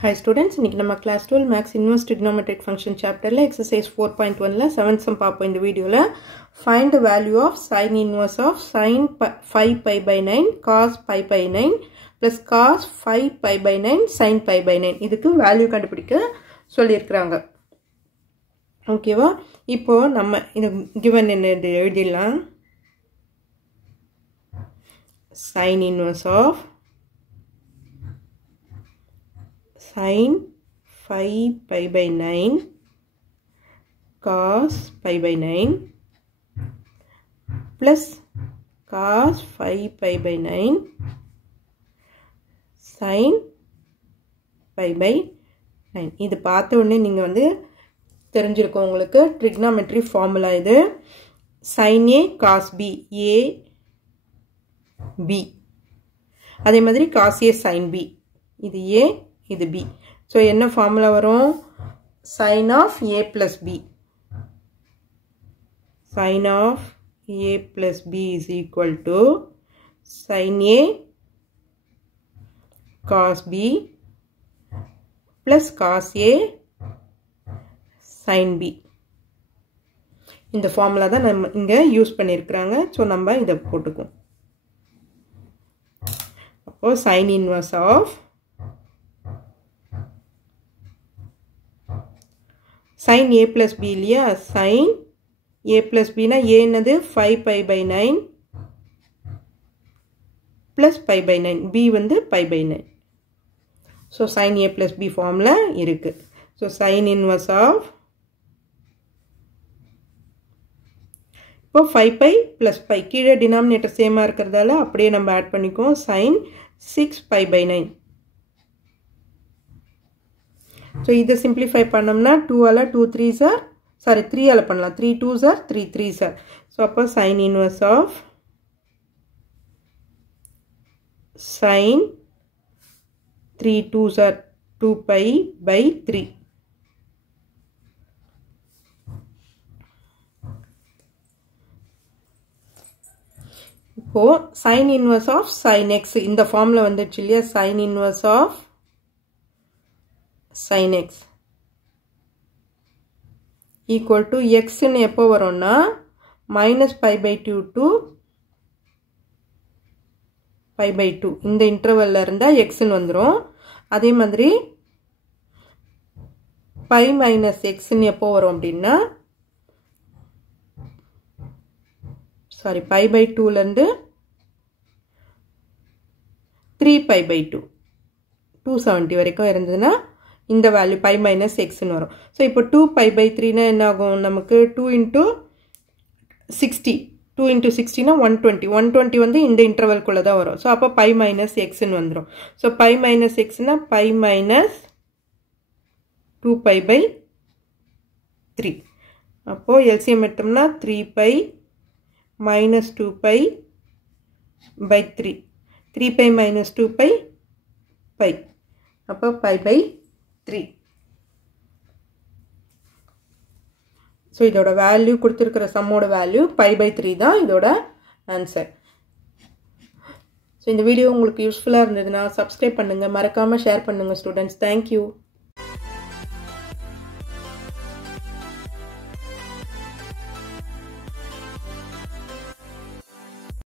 Hi students, இன்னைக்கு நம்ம class 12 max inverse trigonometric function chapterல exercise 4.1ல 7th sum பார்ப்போம். இந்த வீடியோல find the value of sin inverse of sin 5 pi by 9 cos pi by 9 plus cos 5 pi by 9 sin pi by 9 இதுக்கு value கண்டுபிடிக்க சொல்லியிருக்காங்க. ஓகேவா? இப்போ நம்ம இந்த given என்னது எழுதிடலாம். sin inverse of sin 5 pi by 9 cos pi by 9 plus cos 5 pi by 9 sin pi by 9 இது பார்த்த உடனே நீங்க வந்து தெரிஞ்சிருக்கும் உங்களுக்கு trigonometry formula இது sin a cos b a b அதே மாதிரி cos a sin b இது a இது b so என்ன ஃபார்முலா வரும் sin of a plus b sin of a plus b is equal to sin a cos b plus cos a sin b இந்த formula தான் நம்ம இங்க use பண்ணிருக்காங்க so நம்ம இத போட்டுக்குவோம் அப்போ sin inverse of sin a plus b இல்லையா sin a plus b னா a என்னது 5 pi by 9 plus pi by 9 b வந்து pi by 9 so sin a plus b formula இருக்கு so sin inverse of இப்போ 5 pi plus pi கீழே denominator சேமா இருக்கிறதால அப்படியே நம்ம ஆட் பண்ணிக்குவோம் sin 6 pi by 9 so இதை simplify பண்ணோம்னா 2 ஆல 2 3s are sorry 3 ஆல பண்ணலாம் 3 2s are 3 3s are so அப்போ sin inverse of sin 3 2s are 2 pi by 3 இப்போ sin inverse of sin x இந்த ஃபார்முலா வந்துச்சு இல்லையா sin inverse of sin x equal to x ன்னு எப்போ வரும்னா minus pi by 2 to pi by 2 இந்த இன்டர்வல்ல இருந்தா x ன்னு வந்துரும் அதே மாதிரி pi minus x ன்னு எப்போ வரும் அப்படின்னா sorry pi by 2 ல இருந்து 3 pi by 2 270 வரைக்கும் இருந்ததுன்னா இந்த வேல்யூ pi minus x ன்னு வரும் so இப்போ 2 pi by 3 னா என்ன ஆகும் நமக்கு 2 into 60 2 into 60 னா 120 வந்து இந்த இன்டர்வல் குள்ள தான் வரும் so அப்ப pi minus x ன்னு வந்துரும் so pi minus x னா pi minus 2 pi by 3 அப்போ LCM எடுத்தோம்னா 3 pi minus 2 pi by 3 3 pi minus 2 pi pi அப்போ pi by 3 so இதோட வேல்யூ கொடுத்திருக்கிற சம்மோட வேல்யூ pi by 3 தான் இதோட ஆன்சர் so இந்த வீடியோ உங்களுக்கு யூஸ்ஃபுல்லா இருந்ததுனா சப்ஸ்கிரைப் பண்ணுங்க மறக்காம ஷேர் பண்ணுங்க ஸ்டூடண்ட்ஸ் thank you